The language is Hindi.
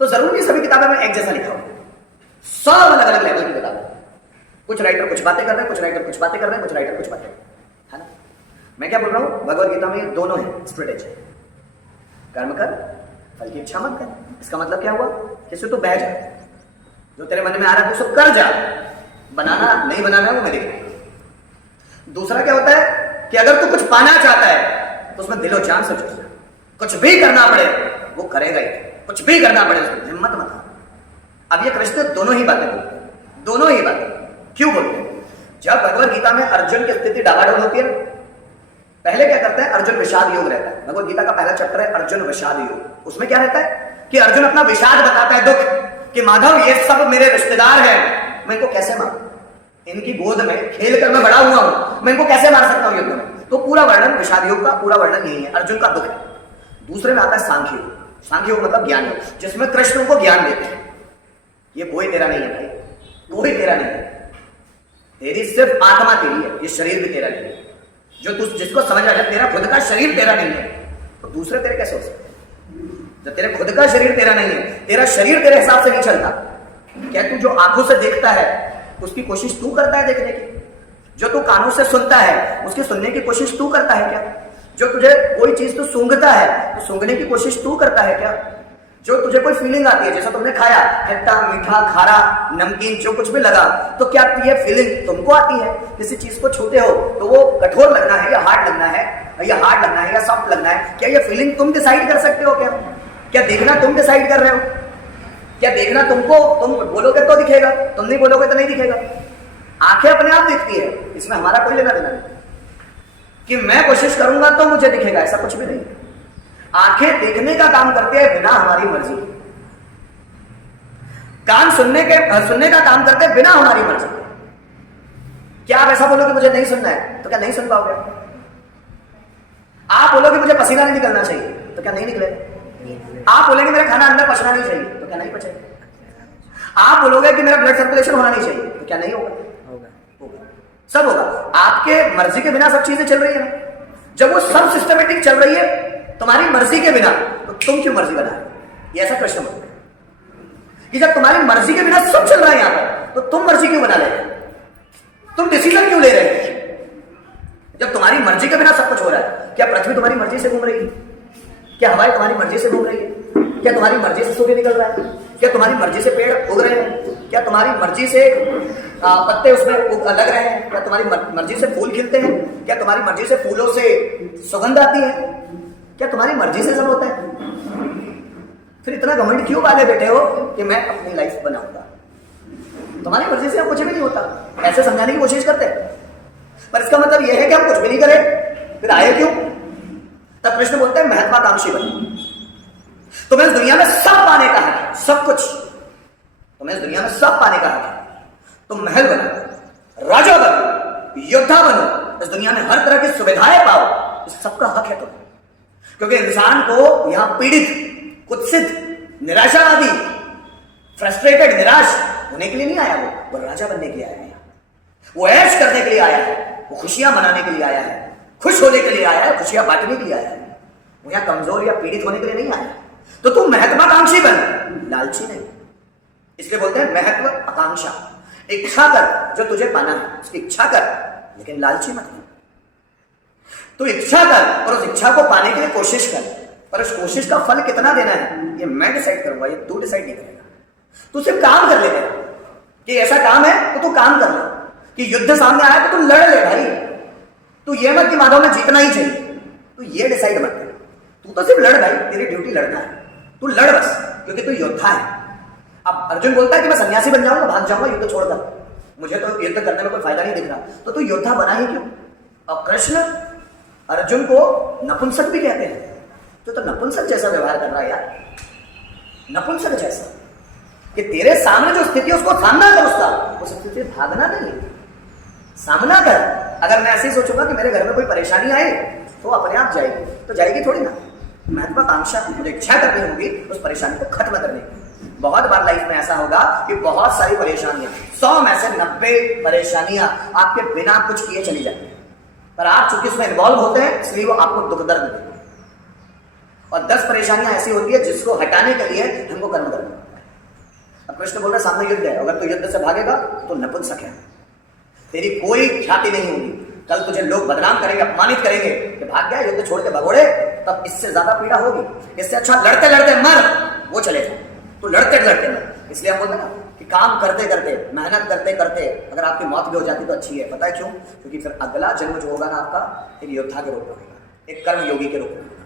तो जरूरी नहीं सभी किताबें में एक जैसा लिखा हो, सब अलग अलग लेवल की किताबें। कुछ राइटर कुछ बातें कर रहे हैं, कुछ राइटर कुछ बातें कर रहे हैं, कुछ राइटर कुछ बातें, है ना। मैं क्या बोल रहा हूं, भगवत गीता में दोनों है स्ट्रेटेजी, कर्म कर फल की इच्छा मत कर। इसका मतलब क्या हुआ, किसी तो बह जा, जो तेरे मन में आ रहा है तो सब कर जा, बनाना नहीं बनाना वो मैं देख रहा। दूसरा क्या होता है कि अगर तू कुछ पाना चाहता है तो उसमें दिलो जान से जुट जा, कुछ भी करना पड़े वो करेगा ही, कुछ भी करना पड़े उसमें हिम्मत मत हार। अब ये कृष्ण दोनों ही बातें बोलते हैं, दोनों ही बातें क्यों बोलते हैं। जब भगवत गीता में अर्जुन की स्थिति डावाडोल होती है, पहले क्या करते हैं, अर्जुन विषाद योग रहता है। भगवत गीता का पहला चैप्टर है अर्जुन विषाद योग। उसमें क्या रहता है कि अर्जुन अपना विषाद बताता है, दुख, कि माधव ये सब मेरे रिश्तेदार हैं, मैं इनको कैसे मारूं, इनकी गोद में खेल कर मैं बड़ा हुआ हूं, मैं इनको कैसे मार सकता हूं युद्ध में। तो पूरा वर्णन विषाद योग का, पूरा वर्णन यही है, अर्जुन का दुख है। दूसरे में आता है सांख्य योग। सांख्य योग मतलब ज्ञान योग, जिसमें कृष्ण को ज्ञान देते हैं, ये कोई तेरा नहीं है भाई, कोई तेरा नहीं है, तेरी सिर्फ आत्मा तेरी है, ये शरीर भी तेरा नहीं है। जो तू जिसको समझ आ जाए तेरा खुद का शरीर तेरा नहीं है, तो दूसरे तेरे कैसे हो सकते। जब तेरे खुद का शरीर तेरा नहीं है, तेरा शरीर तेरे हिसाब से नहीं चलता, क्या तू जो आंखों से देखता है उसकी कोशिश तू करता है देखने की, जो तू कानों से सुनता है उसकी सुनने की कोशिश तू करता है क्या, जो तुझे कोई चीज तू सूंघता है तो सूंघने की कोशिश तू करता है क्या, जो तुझे कोई फीलिंग आती है, जैसा तुमने खाया खट्टा मीठा खारा नमकीन जो कुछ भी लगा, तो क्या ये फीलिंग तुमको आती है। किसी चीज को छूते हो तो वो कठोर लगना है या हार्ड लगना है, या हार्ड लगना है या सॉफ्ट लगना है, क्या ये फीलिंग तुम डिसाइड कर सकते हो क्या, क्या देखना तुम डिसाइड कर रहे हो, क्या देखना तुमको, तुम बोलोगे तो दिखेगा, तुम नहीं बोलोगे तो नहीं दिखेगा। आंखें अपने आप दिखती है, इसमें हमारा कोई लेना देना नहीं कि मैं कोशिश करूंगा तो मुझे दिखेगा, ऐसा कुछ भी नहीं। आंखें देखने का काम करती है बिना हमारी मर्जी, कान सुनने का काम करते हैं बिना हमारी मर्जी। क्या आप ऐसा बोलो कि मुझे नहीं सुनना है तो क्या नहीं सुन पाओगे। आप बोलोगे मुझे पसीना नहीं निकलना चाहिए तो क्या नहीं निकलेगा। आप बोलेंगे मेरा खाना अंदर पचना नहीं चाहिए तो क्या नहीं पचेगा। आप बोलोगे कि मेरा ब्लड सर्कुलेशन होना नहीं चाहिए तो क्या नहीं होगा, होगा, सब होगा। आपके मर्जी के बिना सब चीजें चल रही है ना। जब वो सब सिस्टमेटिक चल रही है तुम्हारी मर्जी के बिना, तो तुम क्यों मर्जी बना रहे। ये ऐसा प्रश्न होता है कि जब तुम्हारी मर्जी के बिना सब चल रहा है यहां पर, तो तुम मर्जी क्यों बना रहे हो, तुम डिसीजन क्यों ले रहे हो। जब तुम्हारी मर्जी के बिना सब कुछ हो रहा है, क्या पृथ्वी तुम्हारी मर्जी से घूम रही है, क्या हवाएं तुम्हारी मर्जी से घूम रही है, क्या तुम्हारी मर्जी से सूर्य निकल रहा है, क्या तुम्हारी मर्जी से पेड़ उग रहे हैं, क्या तुम्हारी मर्जी से पत्ते उसमें लग रहे हैं, क्या तुम्हारी मर्जी से फूल खिलते हैं, क्या तुम्हारी मर्जी से फूलों से सुगंध आती है, क्या तुम्हारी मर्जी से सब होता है। फिर इतना घमंड क्यों वाले बैठे हो कि मैं अपनी लाइफ बनाऊंगा, तुम्हारी मर्जी से कुछ भी नहीं होता, ऐसे समझाने की कोशिश करते हैं। पर इसका मतलब यह है कि हम कुछ भी नहीं करें, फिर आए क्यों। तब कृष्ण बोलते हैं महत्वाकांक्षी बनो। तुम्हें इस दुनिया में सब पाने का है, सब कुछ तुम्हें इस दुनिया में सब पाने का है। तुम महल बनो, राजा बनो, योद्धा बनो, इस दुनिया में हर तरह की सुविधाएं पाओ, इस सबका हक है तुम्हें। क्योंकि इंसान को यहां पीड़ित, कुत्सित, निराशावादी, फ्रस्ट्रेटेड, निराश होने के लिए नहीं आया, वो राजा बनने के लिए आया है, वो ऐश करने के लिए आया है, वो खुशियां मनाने के लिए आया है, खुश होने के लिए आया है, खुशियां बांटने के लिए आया है, वो यहां कमजोर या पीड़ित होने के लिए नहीं आया। तो तू महत्वाकांक्षी बन, लालची नहीं। इसलिए बोलते हैं महत्व आकांक्षा। इच्छा कर जो तुझे पाना है, उसकी इच्छा कर, लेकिन लालची मत बन। तो इच्छा कर और उस इच्छा को पाने के लिए कोशिश कर, पर उस कोशिश का फल कितना देना है ये मैं डिसाइड करूंगा, ये तू डिसाइड नहीं करेगा। तू सिर्फ काम कर ले कि ऐसा काम है तो तू काम कर ले, कि युद्ध सामने आया तो तू लड़ ले भाई। तू ये मत कि माधव में जीतना ही चाहिए, तू ये डिसाइड मत कर। तू तो सिर्फ लड़ भाई, तेरी ड्यूटी लड़ना है, तू लड़ बस, क्योंकि तू योद्धा है। अब अर्जुन बोलता है कि मैं सन्यासी बन जाऊंगा, भाग जाऊंगा युद्ध छोड़कर, मुझे तो युद्ध करने में कोई फायदा नहीं दिख रहा, तो तू योद्धा बना ही क्यों। अब कृष्ण अर्जुन को नपुंसक भी कहते हैं, तो नपुंसक जैसा व्यवहार कर रहा है यार, नपुंसक जैसा, कि तेरे सामने जो स्थिति है उसको सामना कर, उसका उस स्थिति से भागना नहीं, सामना कर। अगर मैं ऐसे ही सोचूंगा कि मेरे घर में कोई परेशानी आए तो अपने आप जाएगी, तो जाएगी थोड़ी ना। महत्वाकांक्षा, मुझे इच्छा करनी होगी उस परेशानी को खत्म करने की। बहुत बार लाइफ में ऐसा होगा कि बहुत सारी परेशानियां, 100 में से 90 परेशानियां आपके बिना कुछ किए चली जाती है, पर आप चूंकि उसमें इन्वॉल्व होते हैं इसलिए वो आपको दुख दर्द देते हैं। और 10 परेशानियां ऐसी होती है जिसको हटाने के लिए हमको कर्म करना पड़ता है। अब कृष्ण बोल रहे सामने युद्ध है, अगर तू युद्ध से भागेगा तो नपुंसक है, तेरी कोई ख्याति नहीं होगी, कल तुझे लोग बदनाम करेंगे, अपमानित करेंगे कि भाग गया युद्ध छोड़ के भगोड़े, तब इससे ज्यादा पीड़ा होगी। इससे अच्छा लड़ते लड़ते मर, वो चलेगा, तो लड़ते लड़ते मर। इसलिए हम बोलते हैं ना कि काम करते करते, मेहनत करते करते अगर आपकी मौत भी हो जाती तो अच्छी है। पता है क्यों? क्योंकि फिर अगला जन्म जो होगा ना आपका, एक योद्धा के रूप में होगा, एक कर्म योगी के रूप में।